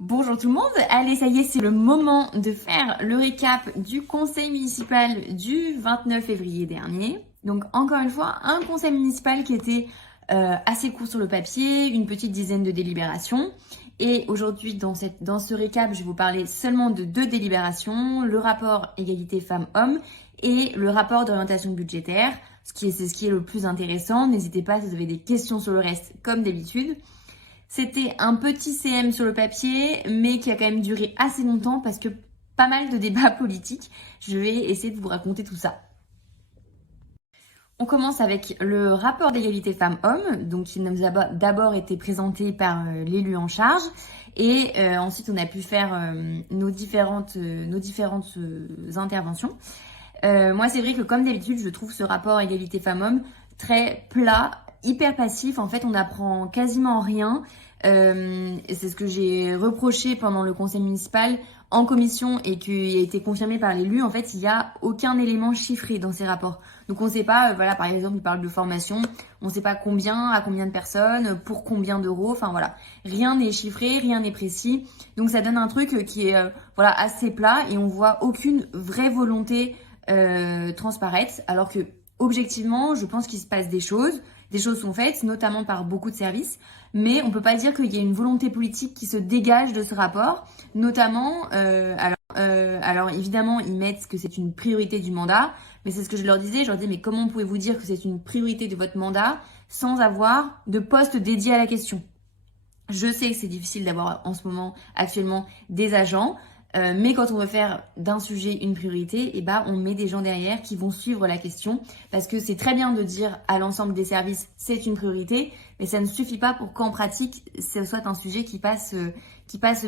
Bonjour tout le monde, allez ça y est, c'est le moment de faire le récap du conseil municipal du 29 février dernier. Donc encore une fois, un conseil municipal qui était assez court sur le papier, une petite dizaine de délibérations. Et aujourd'hui, dans ce récap, je vais vous parler seulement de 2 délibérations, le rapport égalité femmes-hommes et le rapport d'orientation budgétaire. C'est ce qui est le plus intéressant. N'hésitez pas si vous avez des questions sur le reste, comme d'habitude. C'était un petit CM sur le papier, mais qui a quand même duré assez longtemps parce que pas mal de débats politiques. Je vais essayer de vous raconter tout ça. On commence avec le rapport d'égalité femmes-hommes, donc qui nous a d'abord été présenté par l'élu en charge, et ensuite on a pu faire nos différentes interventions. Moi c'est vrai que comme d'habitude je trouve ce rapport égalité femmes-hommes très plat, hyper passif. En fait on n'apprend quasiment rien. Et c'est ce que j'ai reproché pendant le conseil municipal en commission et qui a été confirmé par l'élu. En fait, il n'y a aucun élément chiffré dans ces rapports. Donc on ne sait pas, voilà, par exemple, il parle de formation, on ne sait pas à combien de personnes, pour combien d'euros, enfin voilà. Rien n'est chiffré, rien n'est précis. Donc ça donne un truc qui est voilà, assez plat et on voit aucune vraie volonté transparaître, alors que objectivement, je pense qu'il se passe des choses. Des choses sont faites, notamment par beaucoup de services, mais on peut pas dire qu'il y a une volonté politique qui se dégage de ce rapport, notamment, alors évidemment, ils mettent que c'est une priorité du mandat, mais c'est ce que je leur disais, mais comment pouvez-vous dire que c'est une priorité de votre mandat sans avoir de poste dédié à la question ? Je sais que c'est difficile d'avoir en ce moment, actuellement, des agents, mais quand on veut faire d'un sujet une priorité, on met des gens derrière qui vont suivre la question, parce que c'est très bien de dire à l'ensemble des services c'est une priorité, mais ça ne suffit pas pour qu'en pratique ce soit un sujet qui passe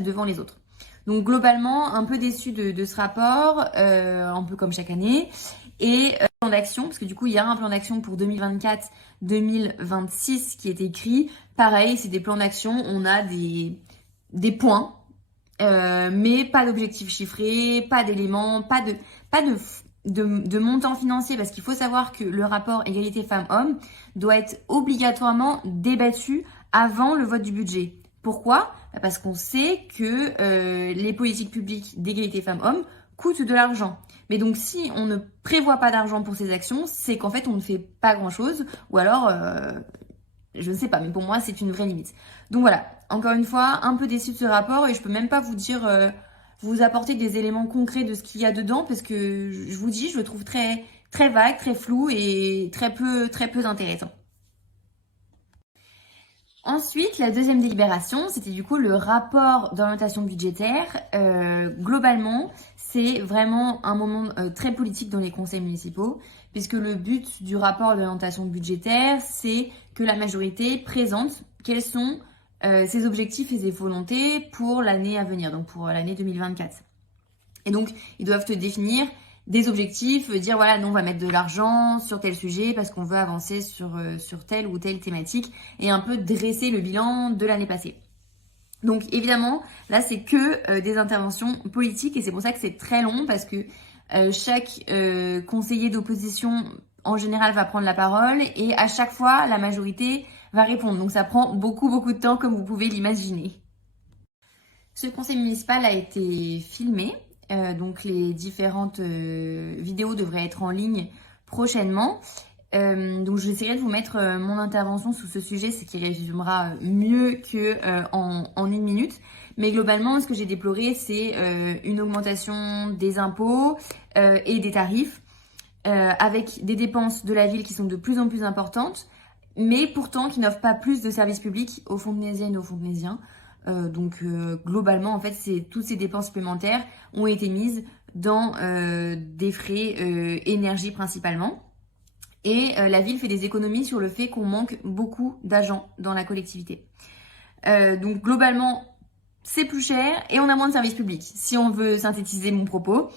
devant les autres. Donc globalement, un peu déçu de ce rapport, un peu comme chaque année, et plan d'action, parce que du coup il y a un plan d'action pour 2024-2026 qui est écrit. Pareil, c'est des plans d'action, on a des points. Mais pas d'objectifs chiffrés, pas d'éléments, pas de montant financier, parce qu'il faut savoir que le rapport égalité femmes-hommes doit être obligatoirement débattu avant le vote du budget. Pourquoi ? Parce qu'on sait que les politiques publiques d'égalité femmes-hommes coûtent de l'argent. Mais donc si on ne prévoit pas d'argent pour ces actions, c'est qu'en fait on ne fait pas grand-chose, ou alors je ne sais pas, mais pour moi, c'est une vraie limite. Donc voilà, encore une fois, un peu déçue de ce rapport et je peux même pas vous dire, vous apporter des éléments concrets de ce qu'il y a dedans parce que je vous dis, je le trouve très, très vague, très flou et très peu intéressant. Ensuite, la deuxième délibération, c'était du coup le rapport d'orientation budgétaire. Globalement, c'est vraiment un moment très politique dans les conseils municipaux, puisque le but du rapport d'orientation budgétaire, c'est que la majorité présente quels sont ses objectifs et ses volontés pour l'année à venir, donc pour l'année 2024. Et donc, ils doivent te définir des objectifs, dire voilà, nous on va mettre de l'argent sur tel sujet parce qu'on veut avancer sur telle ou telle thématique et un peu dresser le bilan de l'année passée. Donc évidemment, là c'est que des interventions politiques et c'est pour ça que c'est très long parce que chaque conseiller d'opposition en général va prendre la parole et à chaque fois la majorité va répondre. Donc ça prend beaucoup de temps comme vous pouvez l'imaginer. Ce conseil municipal a été filmé. Donc les différentes vidéos devraient être en ligne prochainement. Donc j'essaierai de vous mettre mon intervention sous ce sujet, ce qui résumera mieux que en 1 minute. Mais globalement, ce que j'ai déploré, c'est une augmentation des impôts et des tarifs, avec des dépenses de la ville qui sont de plus en plus importantes, mais pourtant qui n'offrent pas plus de services publics aux Fontenaisiennes et aux Fontenaisiens. Donc globalement, en fait, toutes ces dépenses supplémentaires ont été mises dans des frais énergie principalement. Et la ville fait des économies sur le fait qu'on manque beaucoup d'agents dans la collectivité. Donc globalement, c'est plus cher et on a moins de services publics. Si on veut synthétiser mon propos,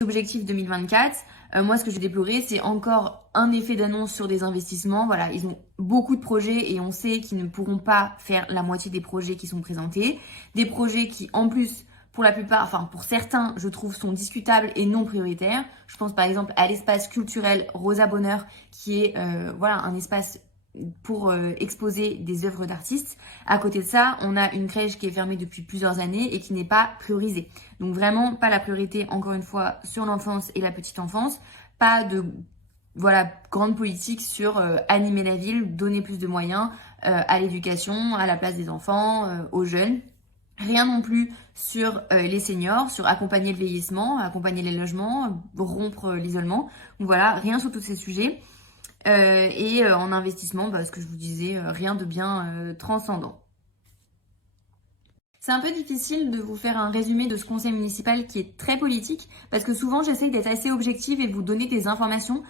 l'objectif 2024, moi ce que je déplorais, c'est encore un effet d'annonce sur des investissements. Voilà, ils ont beaucoup de projets et on sait qu'ils ne pourront pas faire la moitié des projets qui sont présentés. Des projets qui en plus, pour la plupart, enfin pour certains, je trouve, sont discutables et non prioritaires. Je pense par exemple à l'espace culturel Rosa Bonheur, qui est voilà, un espace pour exposer des œuvres d'artistes. À côté de ça, on a une crèche qui est fermée depuis plusieurs années et qui n'est pas priorisée. Donc vraiment pas la priorité, encore une fois, sur l'enfance et la petite enfance. Pas de grande politique sur animer la ville, donner plus de moyens à l'éducation, à la place des enfants, aux jeunes. Rien non plus sur les seniors, sur accompagner le vieillissement, accompagner les logements, rompre l'isolement. Donc voilà, rien sur tous ces sujets. En investissement, ce que je vous disais, rien de bien transcendant. C'est un peu difficile de vous faire un résumé de ce conseil municipal qui est très politique, parce que souvent j'essaye d'être assez objective et de vous donner des informations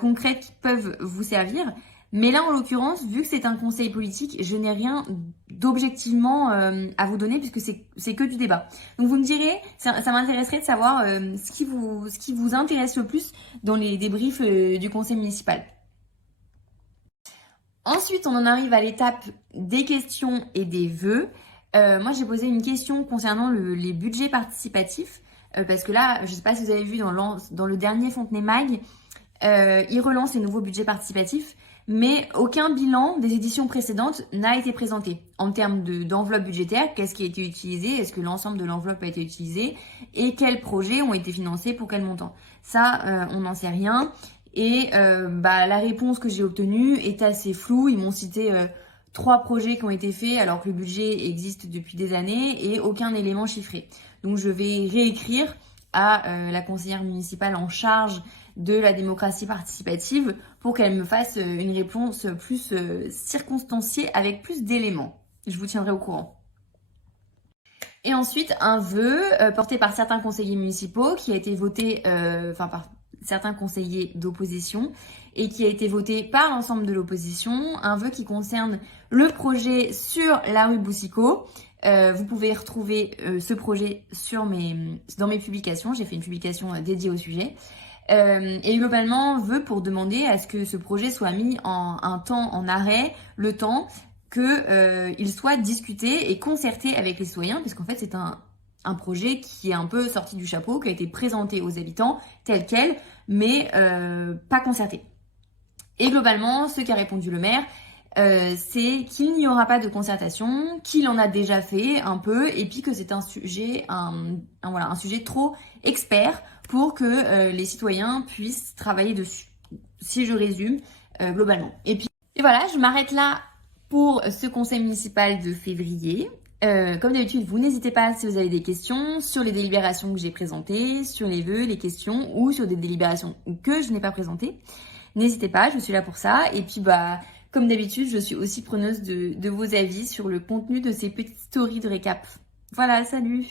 concrètes qui peuvent vous servir. Mais là, en l'occurrence, vu que c'est un conseil politique, je n'ai rien d'objectivement à vous donner puisque c'est que du débat. Donc vous me direz, ça m'intéresserait de savoir ce qui vous intéresse le plus dans les débriefs du conseil municipal. Ensuite, on en arrive à l'étape des questions et des vœux. Moi, j'ai posé une question concernant les budgets participatifs parce que là, je ne sais pas si vous avez vu dans le dernier Fontenay Mag, ils relancent les nouveaux budgets participatifs, mais aucun bilan des éditions précédentes n'a été présenté en termes d'enveloppe budgétaire. Qu'est-ce qui a été utilisé? Est-ce que l'ensemble de l'enveloppe a été utilisé? Et quels projets ont été financés pour quel montant? Ça, on n'en sait rien. Et la réponse que j'ai obtenue est assez floue. Ils m'ont cité 3 projets qui ont été faits alors que le budget existe depuis des années et aucun élément chiffré. Donc je vais réécrire à la conseillère municipale en charge de la démocratie participative pour qu'elle me fasse une réponse plus circonstanciée avec plus d'éléments. Je vous tiendrai au courant. Et ensuite, un vœu porté par certains conseillers municipaux qui a été voté par certains conseillers d'opposition et qui a été voté par l'ensemble de l'opposition. Un vœu qui concerne le projet sur la rue Boucicaut. Vous pouvez retrouver ce projet dans mes publications. J'ai fait une publication dédiée au sujet. Et globalement, vœu pour demander à ce que ce projet soit mis un temps en arrêt, le temps qu'il soit discuté et concerté avec les citoyens, puisqu'en fait c'est un projet qui est un peu sorti du chapeau, qui a été présenté aux habitants tel quel, mais pas concerté. Et globalement, ce qu'a répondu le maire, c'est qu'il n'y aura pas de concertation, qu'il en a déjà fait un peu, et puis que c'est un sujet trop expert pour que les citoyens puissent travailler dessus. Si je résume globalement. Et voilà, je m'arrête là pour ce conseil municipal de février. Comme d'habitude, vous n'hésitez pas si vous avez des questions sur les délibérations que j'ai présentées, sur les vœux, les questions ou sur des délibérations que je n'ai pas présentées. N'hésitez pas, je suis là pour ça. Et puis, comme d'habitude, je suis aussi preneuse de vos avis sur le contenu de ces petites stories de récap. Voilà, salut!